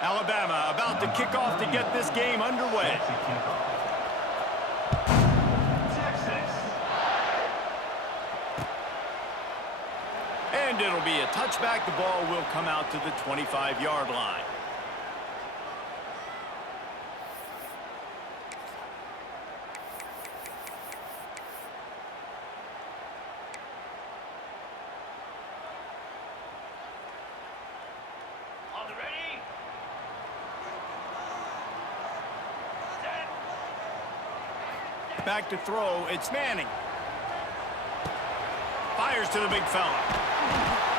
Alabama about to kick off to get this game underway. And it'll be a touchback. The ball will come out to the 25-yard line. Back to throw, it's Manning. Fires to the big fella.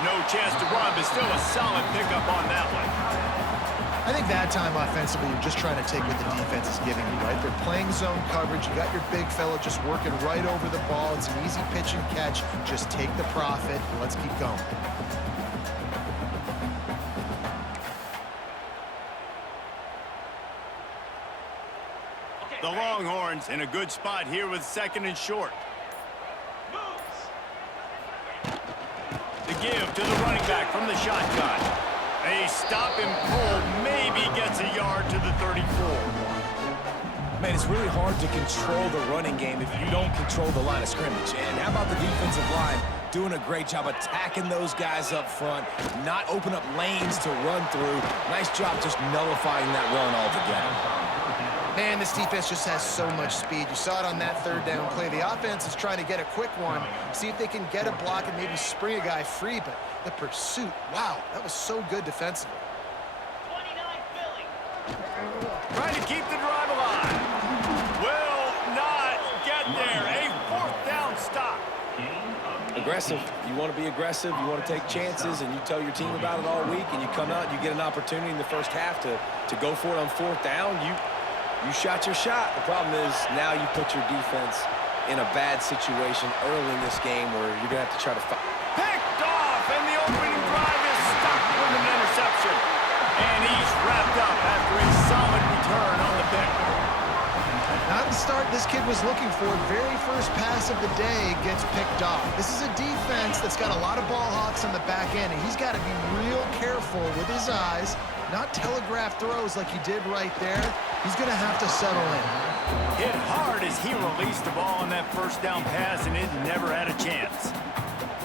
No chance to run, but still a solid pickup on that one. I think that time offensively, you're just trying to take what the defense is giving you, right? They're playing zone coverage. You got your big fella just working right over the ball. It's an easy pitch and catch. Just take the profit, and let's keep going. The Longhorns in a good spot here with 2nd and short. The give to the running back from the shotgun. A stop and pull, maybe gets a yard to the 34. Man, it's really hard to control the running game if you don't control the line of scrimmage. And how about the defensive line doing a great job attacking those guys up front, not open up lanes to run through. Nice job just nullifying that run altogether. Man, this defense just has so much speed. You saw it on that 3rd down play. The offense is trying to get a quick one, see if they can get a block and maybe spring a guy free, but the pursuit, wow, that was so good defensively. 29 Philly. Trying to keep the drive alive. Will not get there. A 4th down stop. Aggressive. You want to be aggressive. You want to take chances, and you tell your team about it all week, and you come out and you get an opportunity in the first half to go for it on 4th down. You shot your shot. The problem is now you put your defense in a bad situation early in this game where you're going to have to try to fight. Picked off, and the opening drive is stopped with an interception. And he's wrapped up after a solid return on the pick. Not the start this kid was looking for. Very first pass of the day gets picked off. This is a defense that's got a lot of ball hawks on the back end, and he's got to be real careful with his eyes, not telegraph throws like he did right there. He's going to have to settle in. Hit hard as he released the ball on that 1st down pass, and it never had a chance.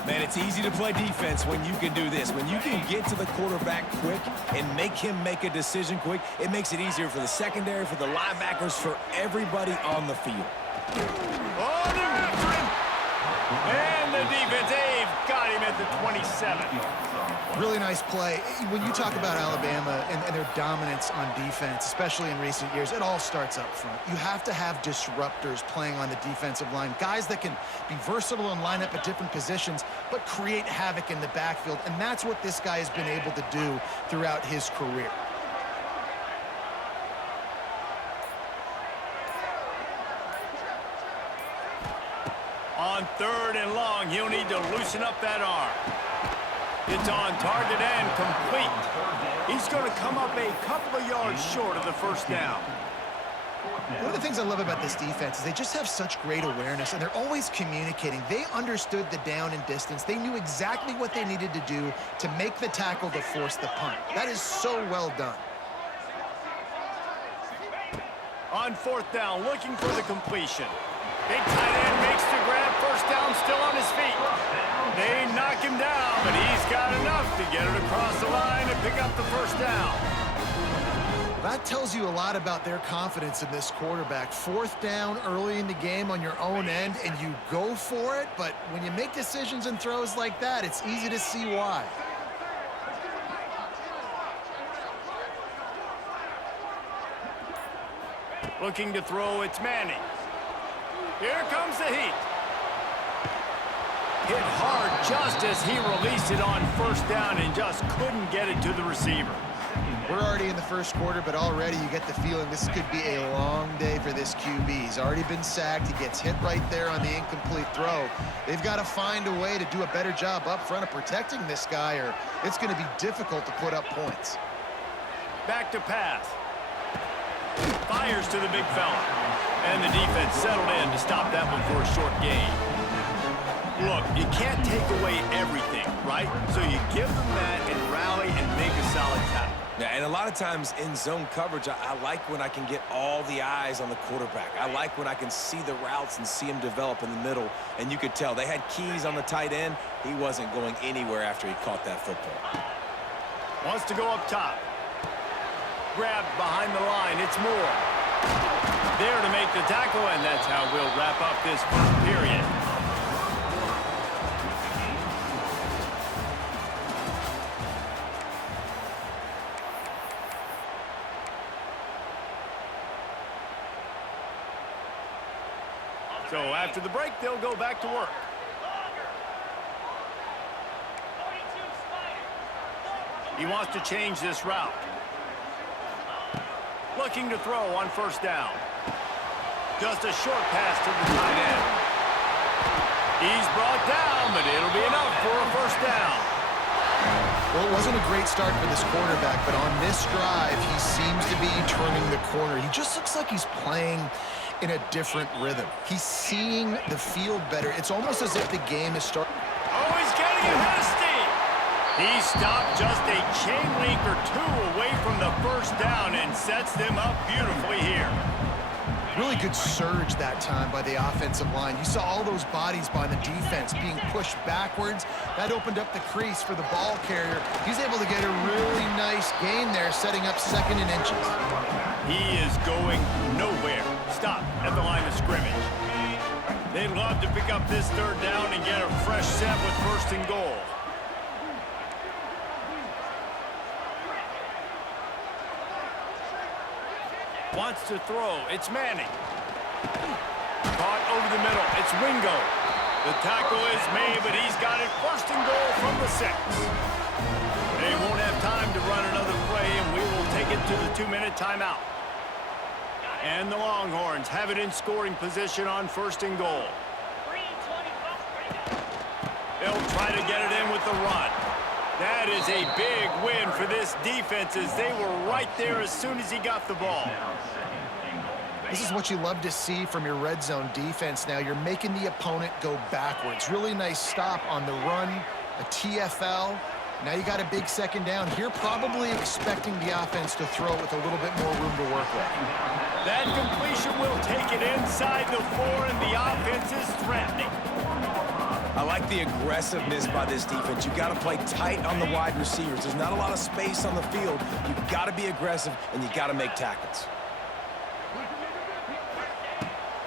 Man, it's easy to play defense when you can do this. When you can get to the quarterback quick and make him make a decision quick, it makes it easier for the secondary, for the linebackers, for everybody on the field. Oh, they're after him. And the defense, they've got him at the 27. Really nice play. When you talk about Alabama and their dominance on defense, especially in recent years, it all starts up front. You have to have disruptors playing on the defensive line, guys that can be versatile and line up at different positions, but create havoc in the backfield, and that's what this guy has been able to do throughout his career. On 3rd and long, he'll need to loosen up that arm. It's on target and complete. He's going to come up a couple of yards short of the 1st down. One of the things I love about this defense is they just have such great awareness, and they're always communicating. They understood the down and distance. They knew exactly what they needed to do to make the tackle to force the punt. That is so well done. On 4th down, looking for the completion. Big tight end makes the grab. 1st down, still on his feet. They knock him down, but he's got enough to get it across the line and pick up the 1st down. That tells you a lot about their confidence in this quarterback. 4th down early in the game on your own end, and you go for it, but when you make decisions and throws like that, it's easy to see why. Looking to throw, it's Manning. Here comes the heat. Hit hard just as he released it on 1st down and just couldn't get it to the receiver. We're already in the 1st quarter, but already you get the feeling this could be a long day for this QB. He's already been sacked. He gets hit right there on the incomplete throw. They've got to find a way to do a better job up front of protecting this guy, or it's going to be difficult to put up points. Back to pass. Fires to the big fella. And the defense settled in to stop that one for a short gain. Look, you can't take away everything, right? So you give them that and rally and make a solid tackle. Yeah, and a lot of times in zone coverage, I like when I can get all the eyes on the quarterback. I like when I can see the routes and see him develop in the middle. And you could tell they had keys on the tight end. He wasn't going anywhere after he caught that football. Wants to go up top. Grabbed behind the line. It's Moore. There to make the tackle, and that's how we'll wrap up this first period. So after the break, they'll go back to work. He wants to change this route. Looking to throw on first down. Just a short pass to the tight end. He's brought down, but it'll be enough for a first down. Well, it wasn't a great start for this quarterback, but on this drive, he seems to be turning the corner. He just looks like he's playing in a different rhythm. He's seeing the field better. It's almost as if the game is starting. Oh, he's getting ahead of steam. He stopped just a chain link or two away from the first down and sets them up beautifully here. Really good surge that time by the offensive line. You saw all those bodies by the defense being pushed backwards. That opened up the crease for the ball carrier. He's able to get a really nice gain there, setting up 2nd and inches. He is going nowhere. Stop at the line of scrimmage. They'd love to pick up this 3rd down and get a fresh set with 1st and goal. Wants to throw. It's Manning. Caught over the middle. It's Wingo. The tackle is made, but he's got it 1st and goal from the 6. They won't have time to run another play, and we will take it to the 2-minute timeout. And the Longhorns have it in scoring position on 1st and goal. They'll try to get it in with the run. That is a big win for this defense as they were right there as soon as he got the ball. This is what you love to see from your red zone defense now. You're making the opponent go backwards. Really nice stop on the run, a TFL. Now you got a big 2nd down. Here probably expecting the offense to throw it with a little bit more room to work with. That completion will take it inside the 4, and the offense is threatening. I like the aggressiveness by this defense. You got to play tight on the wide receivers. There's not a lot of space on the field. You got to be aggressive, and you got to make tackles.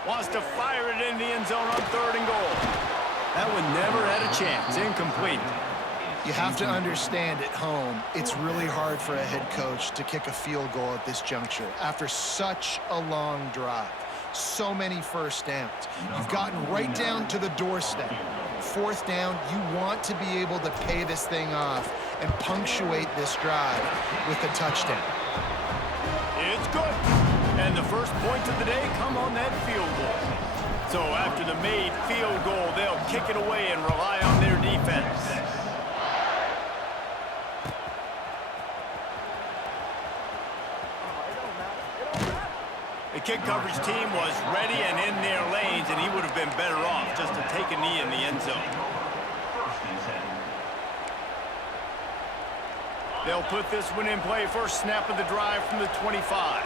Wants to fire it in the end zone on 3rd and goal. That one never had a chance. Incomplete. You have to understand at home, it's really hard for a head coach to kick a field goal at this juncture after such a long drive. So many first downs. You've gotten right down to the doorstep. 4th down, you want to be able to pay this thing off and punctuate this drive with a touchdown. It's good. And the first points of the day come on that field goal. So after the made field goal, they'll kick it away and rely on their defense. The kick coverage team was ready and in their lanes, and he would have been better off just to take a knee in the end zone. They'll put this one in play. First snap of the drive from the 25.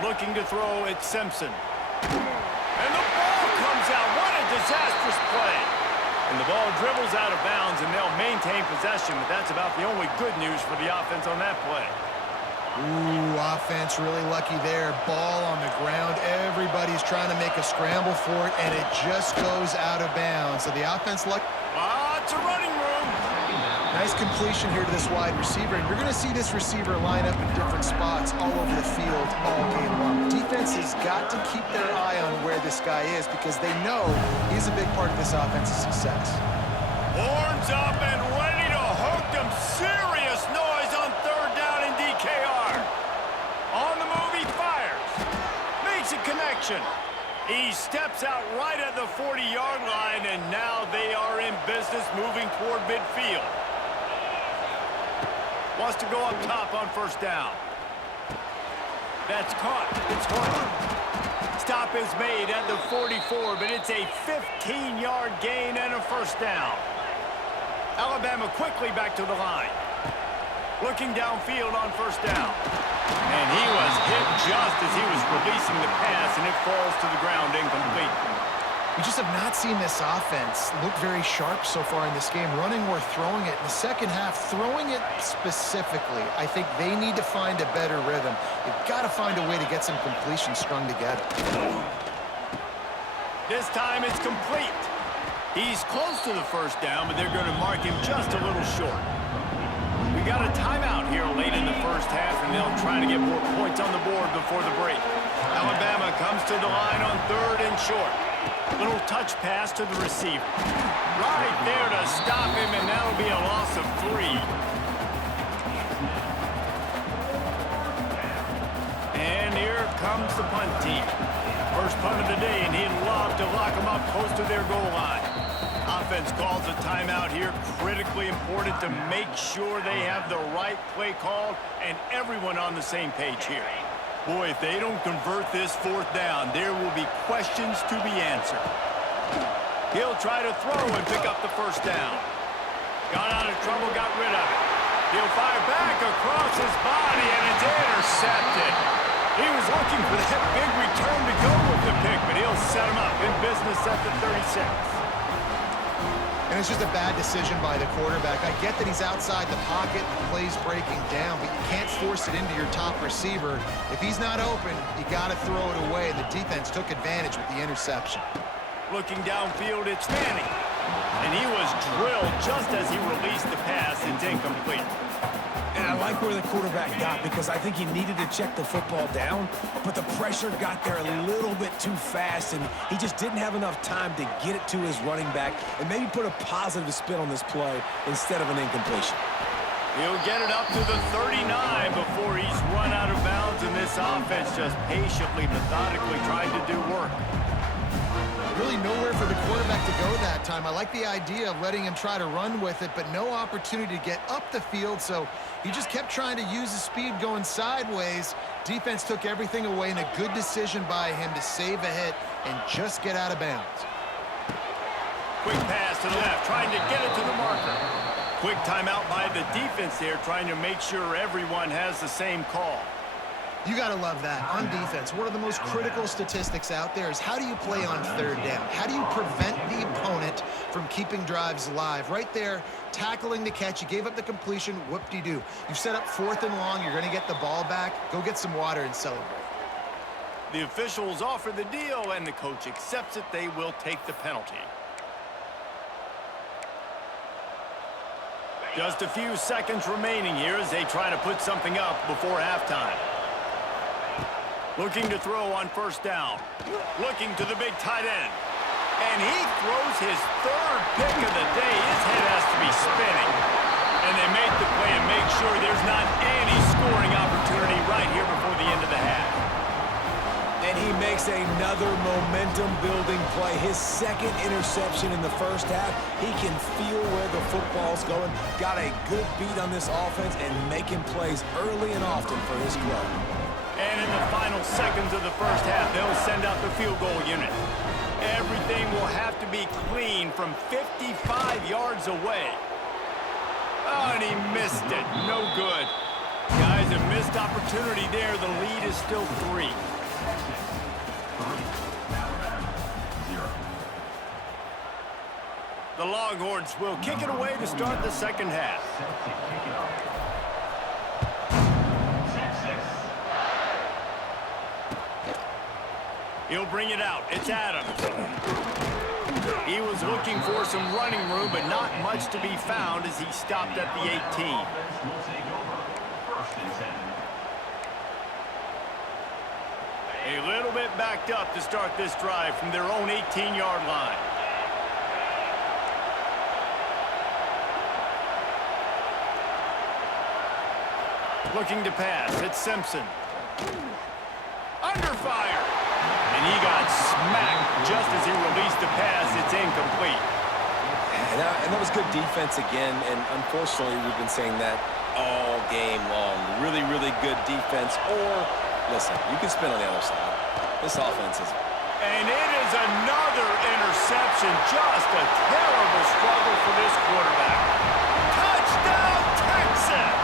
Looking to throw, it's Simpson. And the ball comes out. What a disastrous play. And the ball dribbles out of bounds, and they'll maintain possession, but that's about the only good news for the offense on that play. Ooh, offense really lucky there. Ball on the ground. Everybody's trying to make a scramble for it, and it just goes out of bounds. So the offense lucky. Lots of running room. Nice completion here to this wide receiver, and you're going to see this receiver line up in different spots all over the field all game long. Defense has got to keep their eye on where this guy is because they know he's a big part of this offense's success. Horns up and ready to hook them. Serious noise on 3rd down in DKR. On the move, he fires. Makes a connection. He steps out right at the 40-yard line, and now they are in business moving toward midfield. Wants to go up top on 1st down. That's caught. It's Horton. Stop is made at the 44, but it's a 15-yard gain and a 1st down. Alabama quickly back to the line. Looking downfield on first down. And he was hit just as he was releasing the pass, and it falls to the ground incomplete. We just have not seen this offense look very sharp so far in this game, running or throwing it. In the second half, throwing it specifically, I think they need to find a better rhythm. They've got to find a way to get some completion strung together. This time it's complete. He's close to the first down, but they're going to mark him just a little short. We got a timeout here late in the first half, and they'll try to get more points on the board before the break. Alabama comes to the line on 3rd and short. Little touch pass to the receiver. Right there to stop him, and that'll be a loss of 3. And here comes the punt team. First punt of the day, and he'd love to lock them up close to their goal line. Offense calls a timeout here. Critically important to make sure they have the right play called and everyone on the same page here. Boy, if they don't convert this 4th down, there will be questions to be answered. He'll try to throw and pick up the first down. Got out of trouble, got rid of it. He'll fire back across his body, and it's intercepted. He was looking for that big return to go with the pick, but he'll set him up in business at the 36. And it's just a bad decision by the quarterback. I get that he's outside the pocket, the play's breaking down, but you can't force it into your top receiver. If he's not open, you got to throw it away, and the defense took advantage with the interception. Looking downfield, it's Manning. And he was drilled just as he released the pass. It's incomplete. And I like where the quarterback got, because I think he needed to check the football down, but the pressure got there a little bit too fast, and he just didn't have enough time to get it to his running back and maybe put a positive spin on this play instead of an incompletion. He'll get it up to the 39 before he's run out of bounds, and this offense just patiently, methodically trying to do work. Really nowhere for the quarterback to go that time. I like the idea of letting him try to run with it, but no opportunity to get up the field, so he just kept trying to use his speed going sideways. Defense took everything away, and a good decision by him to save a hit and just get out of bounds. Quick pass to the left, trying to get it to the marker. Quick timeout by the defense there, trying to make sure everyone has the same call. You got to love that. On defense, one of the most critical statistics out there is how do you play on 3rd down? How do you prevent the opponent from keeping drives alive? Right there, tackling the catch. You gave up the completion. Whoop-de-doo. You've set up 4th and long. You're going to get the ball back. Go get some water and celebrate. The officials offer the deal, and the coach accepts it. They will take the penalty. Just a few seconds remaining here as they try to put something up before halftime. Looking to throw on first down. Looking to the big tight end. And he throws his 3rd pick of the day. His head has to be spinning. And they make the play and make sure there's not any scoring opportunity right here before the end of the half. And he makes another momentum-building play. His 2nd interception in the first half. He can feel where the football's going. Got a good beat on this offense and making plays early and often for his club. And in the final seconds of the first half, they'll send out the field goal unit. Everything will have to be clean from 55 yards away. Oh, and he missed it. No good. Guys, a missed opportunity there. The lead is still 3. The Longhorns will kick it away to start the second half. He'll bring it out. It's Adams. He was looking for some running room, but not much to be found as he stopped at the 18. A little bit backed up to start this drive from their own 18-yard line. Looking to pass. It's Simpson. Under fire. And he got smacked just as he released the pass. It's incomplete. And that was good defense again, and unfortunately we've been saying that all game long. Really, really good defense. Or, listen, you can spin on the other side. This offense is... And it is another interception. Just a terrible struggle for this quarterback. Touchdown, Texas!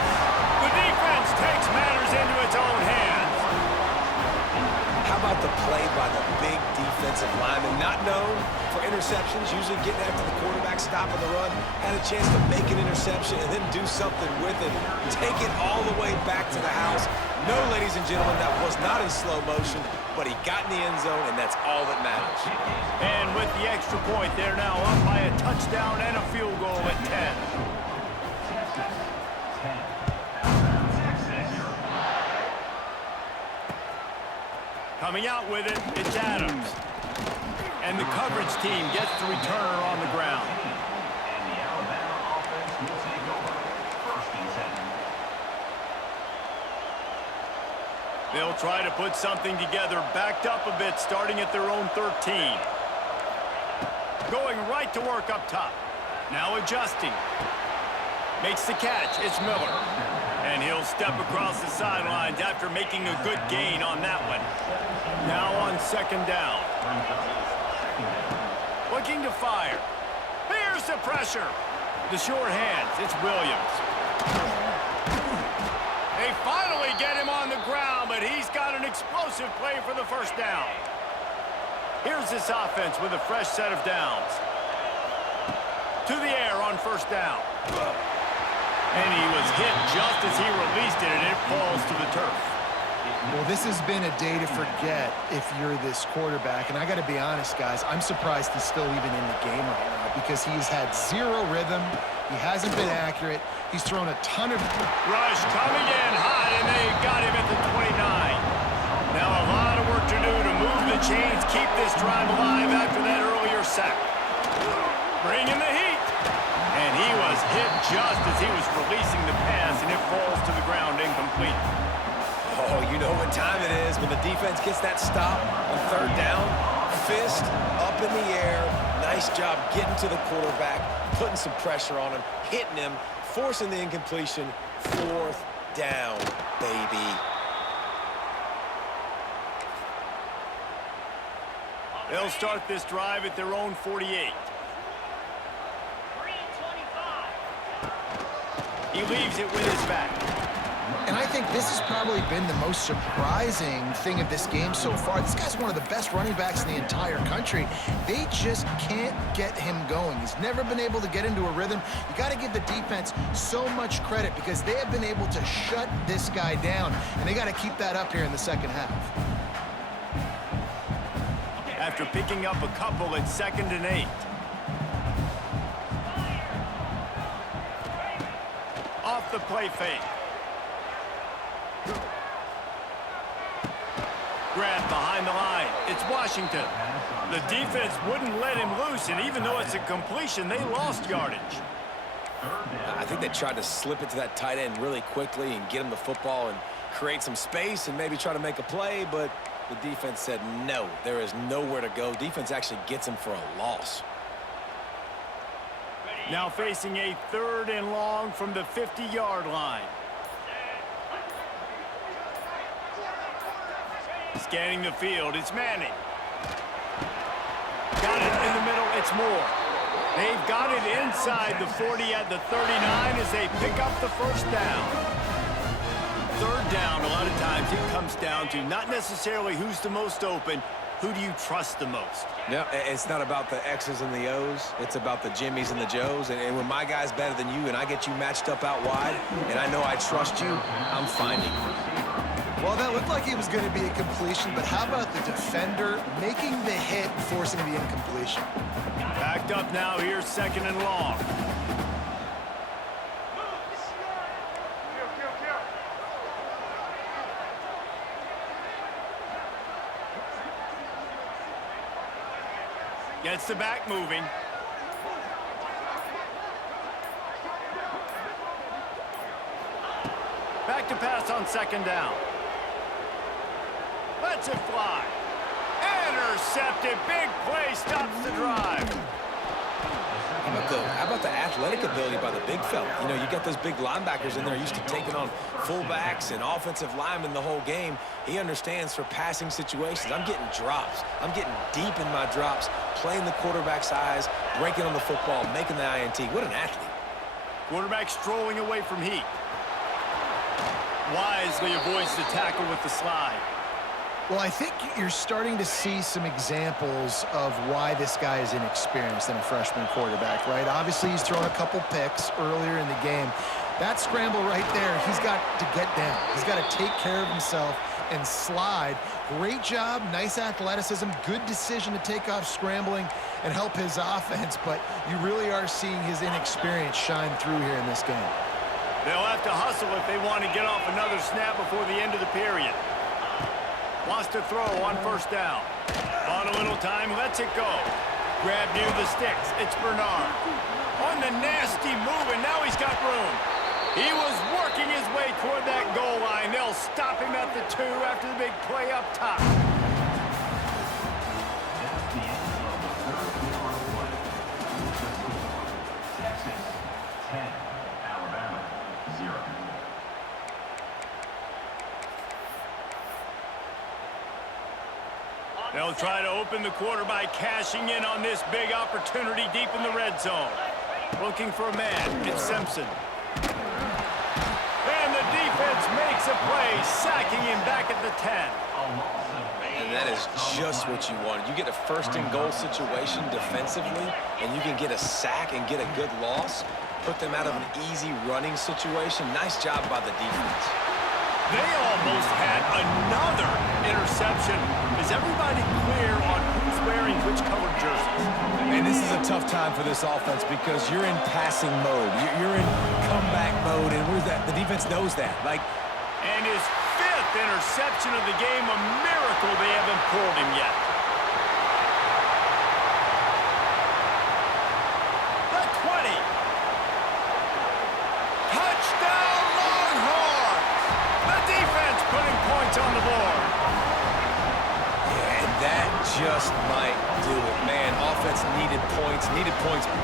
interceptions, usually getting after the quarterback, stopping the run, had a chance to make an interception and then do something with it, take it all the way back to the house. No, ladies and gentlemen, that was not in slow motion, but he got in the end zone, and that's all that matters. And with the extra point, they're now up by a touchdown and a field goal at 10. Coming out with it, it's Adams. And the coverage team gets the returner on the ground. They'll try to put something together, backed up a bit, starting at their own 13. Going right to work up top. Now adjusting. Makes the catch. It's Miller. And he'll step across the sidelines after making a good gain on that one. Now on second down. Looking to fire. Here's the pressure. The short hands. It's Williams. They finally get him on the ground, but he's got an explosive play for the first down. Here's this offense with a fresh set of downs. To the air on first down. And he was hit just as he released it, and it falls to the turf. Well, this has been a day to forget if you're this quarterback. And I got to be honest, guys, I'm surprised he's still even in the game right now because he's had zero rhythm. He hasn't been accurate. He's thrown a ton of... Rush coming in hot, and they got him at the 29. Now a lot of work to do to move the chains, keep this drive alive after that earlier sack. Bring in the heat. And he was hit just as he was releasing the pass, and it falls to the ground incomplete. Oh, you know what time it is when the defense gets that stop on third down. Fist up in the air. Nice job getting to the quarterback, putting some pressure on him, hitting him, forcing the incompletion. Fourth down, baby. They'll start this drive at their own 48. He leaves it with his back. And I think this has probably been the most surprising thing of this game so far. This guy's one of the best running backs in the entire country. They just can't get him going. He's never been able to get into a rhythm. You got to give the defense so much credit because they have been able to shut this guy down, and they got to keep that up here in the second half. After picking up a couple at 2nd and 8. Off the play fake. Grab behind the line. It's Washington. The defense wouldn't let him loose, and even though it's a completion, they lost yardage. I think they tried to slip it to that tight end really quickly and get him the football and create some space and maybe try to make a play, but the defense said no. There is nowhere to go. Defense actually gets him for a loss. Now facing a 3rd and long from the 50-yard line. Scanning the field, it's Manning. Got it in the middle, it's Moore. They've got it inside the 40 at the 39 as they pick up the first down. 3rd down, a lot of times it comes down to not necessarily who's the most open, who do you trust the most? No, it's not about the X's and the O's. It's about the Jimmies and the Joes. And when my guy's better than you and I get you matched up out wide and I know I trust you, I'm finding you. Well, that looked like it was going to be a completion, but how about the defender making the hit and forcing the incompletion? Backed up now, here's 2nd and long. Gets the back moving. Back to pass on 2nd down. Lets it fly. Intercepted. Big play stops the drive. How about the athletic ability by the big fella? You know, you got those big linebackers in there used to taking on fullbacks and offensive linemen the whole game. He understands for passing situations. I'm getting drops. I'm getting deep in my drops, playing the quarterback's eyes, breaking on the football, making the INT. What an athlete. Quarterback strolling away from heat. Wisely avoids the tackle with the slide. Well, I think you're starting to see some examples of why this guy is inexperienced in a freshman quarterback, right? Obviously, he's thrown a couple picks earlier in the game. That scramble right there, he's got to get down. He's got to take care of himself and slide. Great job, nice athleticism, good decision to take off scrambling and help his offense, but you really are seeing his inexperience shine through here in this game. They'll have to hustle if they want to get off another snap before the end of the period. Wants to throw on first down. On a little time, lets it go. Grab near the sticks. It's Bernard. On the nasty move, and now he's got room. He was working his way toward that goal line. They'll stop him at the 2 after the big play up top. Texas 10, Alabama 0. They'll try to open the quarter by cashing in on this big opportunity deep in the red zone. Looking for a man. It's Simpson. And the defense makes a play, sacking him back at the 10. And that is just what you wanted. You get a first-and-goal situation defensively, and you can get a sack and get a good loss, put them out of an easy running situation. Nice job by the defense. They almost had another interception. Is everybody clear on who's wearing which colored jerseys? And this is a tough time for this offense because you're in passing mode. You're in comeback mode, and the defense knows that. And his 5th interception of the game, a miracle they haven't pulled him yet. The 20. Touchdown Longhorns! The defense putting points on the board. And that just might do it. Man, offense needed points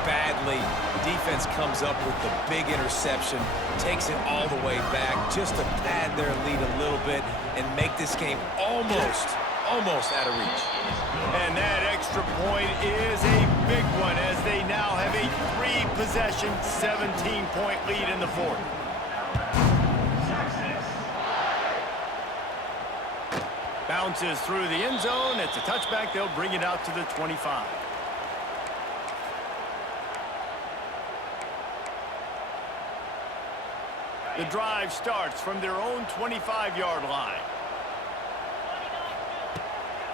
badly. Defense comes up with the big interception, takes it all the way back just to pad their lead a little bit and make this game almost out of reach. And that extra point is a big one as they now have a 3-possession, 17-point lead in the 4th. Bounces through the end zone. It's a touchback. They'll bring it out to the 25. The drive starts from their own 25-yard line.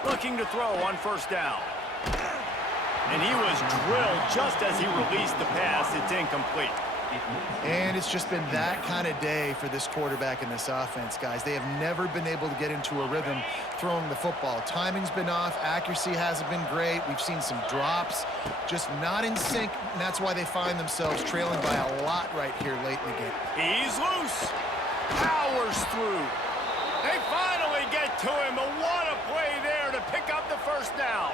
Looking to throw on first down. And he was drilled just as he released the pass. It's incomplete. And it's just been that kind of day for this quarterback and this offense, guys. They have never been able to get into a rhythm throwing the football. Timing's been off. Accuracy hasn't been great. We've seen some drops, just not in sync, and that's why they find themselves trailing by a lot right here late in the game. He's loose. Powers through. They finally get to him. But what a play there to pick up the first down.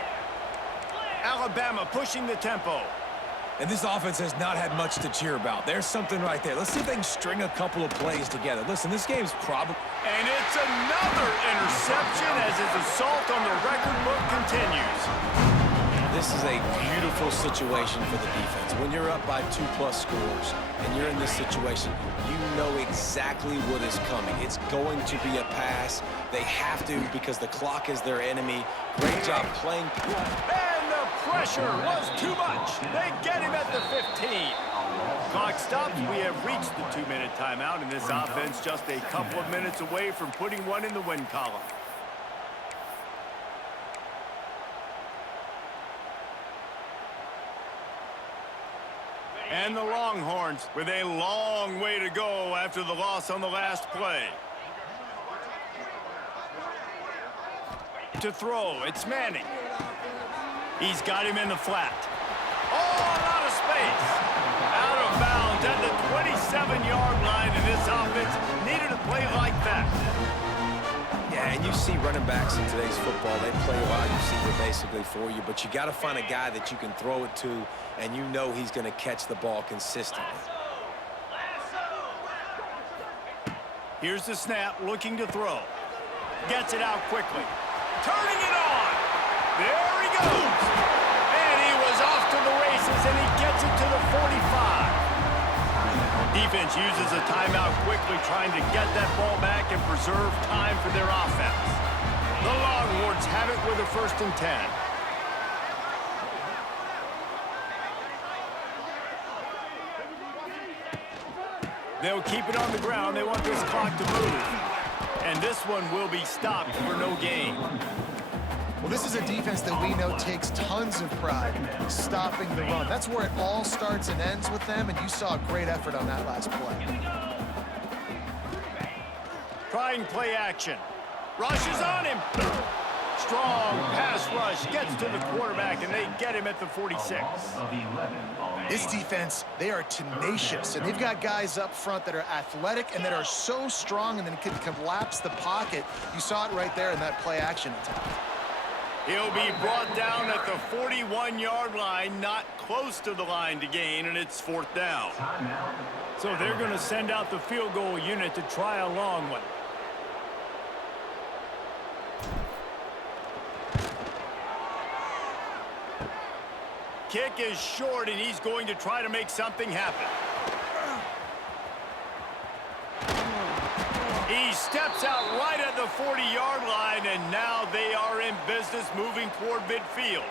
Alabama pushing the tempo. And this offense has not had much to cheer about. There's something right there. Let's see if they can string a couple of plays together. Listen, this game's probably... And it's another interception as his assault on the record book continues. This is a beautiful situation for the defense. When you're up by 2+ scores and you're in this situation, you know exactly what is coming. It's going to be a pass. They have to because the clock is their enemy. Great job playing. And the pressure was too much. They get him at the 15. Clock stops. We have reached the 2-minute timeout, and this offense just a couple of minutes away from putting one in the win column. And the Longhorns with a long way to go after the loss on the last play. To throw, it's Manning. He's got him in the flat. Oh, a lot of space. Out of bounds at the 27-yard line, and this offense needed a play like that. Yeah, and you see running backs in today's football, they play a wide receiver basically for you, but you got to find a guy that you can throw it to, and you know he's going to catch the ball consistently. Here's the snap, looking to throw. Gets it out quickly. Turning it on. There he goes. And he was off to the races, and he gets it to the 45. Defense uses a timeout quickly, trying to get that ball back and preserve time for their offense. The Longhorns have it with a 1st and 10. They'll keep it on the ground. They want this clock to move. And this one will be stopped for no gain. Well, this is a defense that we know takes tons of pride stopping the run. That's where it all starts and ends with them, and you saw a great effort on that last play. Trying play action. Rushes on him. Strong pass rush gets to the quarterback, and they get him at the 46. This defense, they are tenacious, and they've got guys up front that are athletic and that are so strong and then can collapse the pocket. You saw it right there in that play action attempt. He'll be brought down at the 41-yard line, not close to the line to gain, and it's 4th down. So they're going to send out the field goal unit to try a long one. Kick is short, and he's going to try to make something happen. He steps out right at the 40-yard line, and now they are in business moving toward midfield.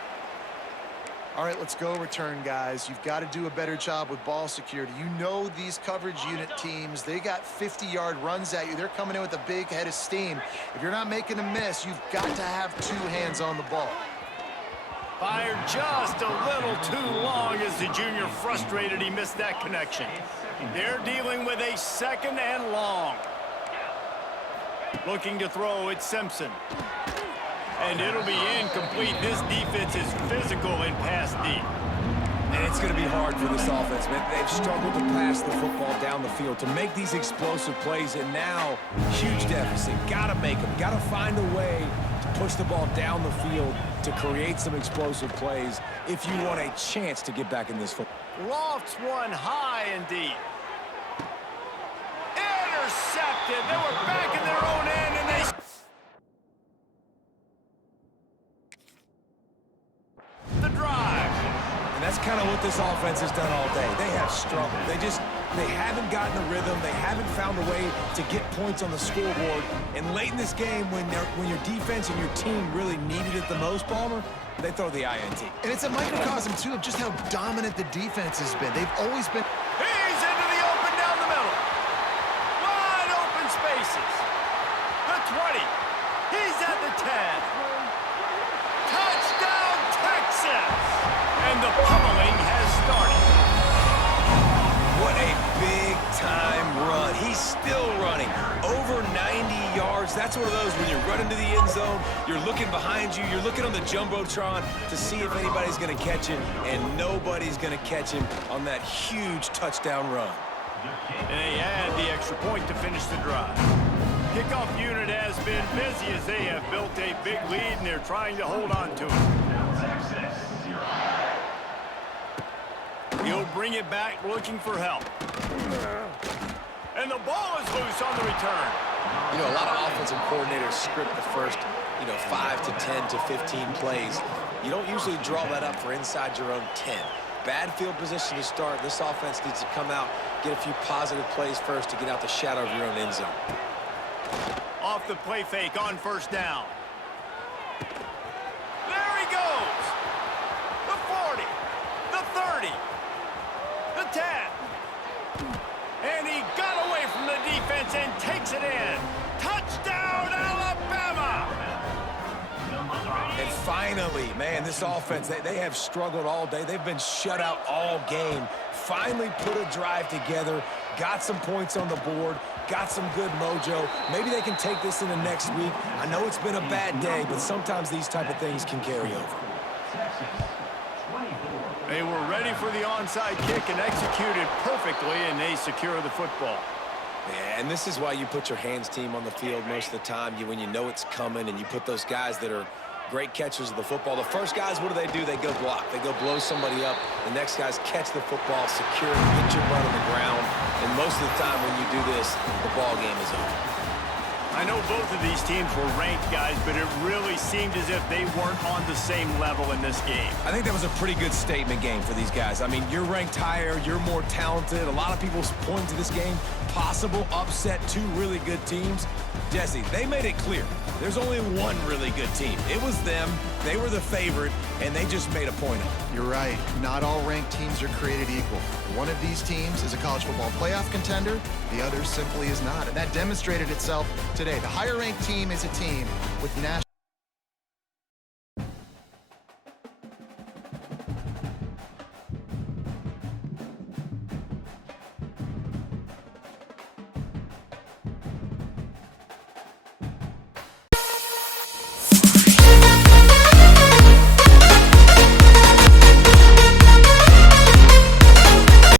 All right, let's go return, guys. You've got to do a better job with ball security. You know these coverage unit teams, they got 50-yard runs at you. They're coming in with a big head of steam. If you're not making a miss, you've got to have 2 hands on the ball. Fired just a little too long as the junior frustrated he missed that connection. They're dealing with a 2nd and long. Looking to throw, it's Simpson. And it'll be incomplete. This defense is physical and pass deep. And it's going to be hard for this offense, man. They've struggled to pass the football down the field, to make these explosive plays, and now huge deficit. Got to make them. Got to find a way to push the ball down the field to create some explosive plays if you want a chance to get back in this football. Lofts one high and deep. Intercepted. They were back in their own end, and they... The drive. And that's kind of what this offense has done all day. They have struggled. They haven't gotten a rhythm. They haven't found a way to get points on the scoreboard. And late in this game, when your defense and your team really needed it the most, Palmer, they throw the INT. And it's a microcosm, too, of just how dominant the defense has been. They've always been... He's into the open down the middle. Wide open spaces. The 20. He's at the 10. Touchdown, Texas! And the pummeling has started. What a big-time run. He's still running. Over 90 yards. That's one of those when you run into the end zone, you're looking behind you, you're looking on the Jumbotron to see if anybody's going to catch him, and nobody's going to catch him on that huge touchdown run. And they add the extra point to finish the drive. Kickoff unit has been busy as they have built a big lead, and they're trying to hold on to it. He'll bring it back looking for help. And the ball is loose on the return. You know, a lot of offensive coordinators script the first, 5 to 10 to 15 plays. You don't usually draw that up for inside your own 10. Bad field position to start. This offense needs to come out, get a few positive plays first to get out the shadow of your own end zone. Off the play fake on 1st down. There he goes. The 40, the 30, the 10. And he got away from the defense and takes it in. Touchdown, Alabama! And finally, man, this offense, they have struggled all day. They've been shut out all game. Finally put a drive together, got some points on the board, got some good mojo. Maybe they can take this into next week. I know it's been a bad day, but sometimes these type of things can carry over. They were ready for the onside kick and executed perfectly, and they secure the football. Yeah, and this is why you put your hands team on the field most of the time, when you know it's coming, and you put those guys that are great catchers of the football. The first guys, what do? They go block. They go blow somebody up. The next guys catch the football, secure it, get your butt on the ground. And most of the time when you do this, the ball game is over. I know both of these teams were ranked, guys, but it really seemed as if they weren't on the same level in this game. I think that was a pretty good statement game for these guys. I mean, you're ranked higher, you're more talented. A lot of people point to this game, possible upset two really good teams, Jesse, they made it clear there's only one really good team. It was them. They were the favorite, and they just made a point of it. You're right. Not all ranked teams are created equal. One of these teams is a college football playoff contender. The other simply is not. And that demonstrated itself today. The higher ranked team is a team with national